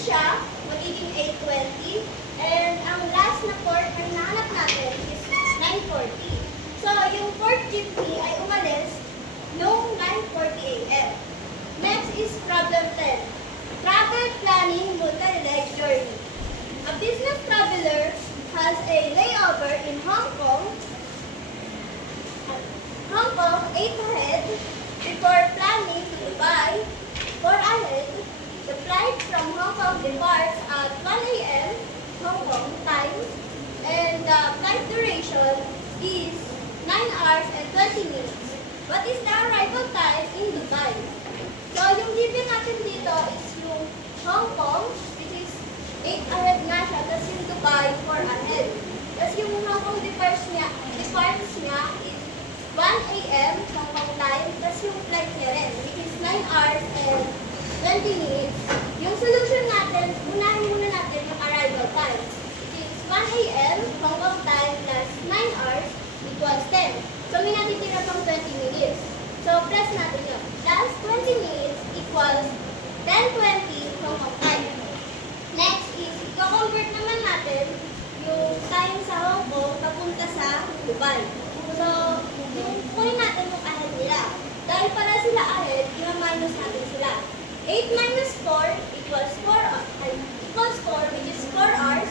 siya, magiging 8:20. And ang last na port na hinahanap natin is 9:40. So, yung port jeepney ay umalis noong 9:40 a.m. Next is problem 10. Travel planning multi-leg journey. A business traveler has a layover in Hong Kong 8 ahead before planning to Dubai 4 ahead. The flight from Hong Kong departs at 1 a.m. Hong Kong time, and the flight duration is 9 hours and 20 minutes. What is the arrival time in Dubai? So, yung given natin dito is yung Hong Kong, which is 8 ahead nga siya, tapos yung Dubai 4 ahead. Tapos yung Hong Kong departs niya is 1 a.m. Hong Kong time, tapos yung flight niya rin, which is 9 hours and 20 minutes. Yung solution natin, unahin muna natin yung arrival time. It is 1 a.m. Hong Kong time plus 9 hours equals 10. So, may natitira pang 20 minutes. So, press natin yun. Plus 20 minutes equals 10:20 Hong Kong time. Next is, i-convert naman natin yung time sa Hong Kong papunta sa Dubai. So, yung kunin natin yung ahead nila. Dahil para sila ahead, i-minus natin sila. 8 minus 4 equals 4, which is 4 hours.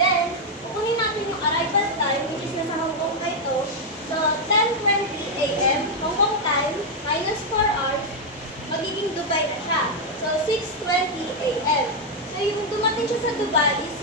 Then, kunin natin yung arrival time, which is nasa Hong Kong pa ito. So, 10:20 a.m. Hong Kong time minus 4 hours, magiging Dubai na siya. So, 6:20 a.m. So, yung dumating siya sa Dubai is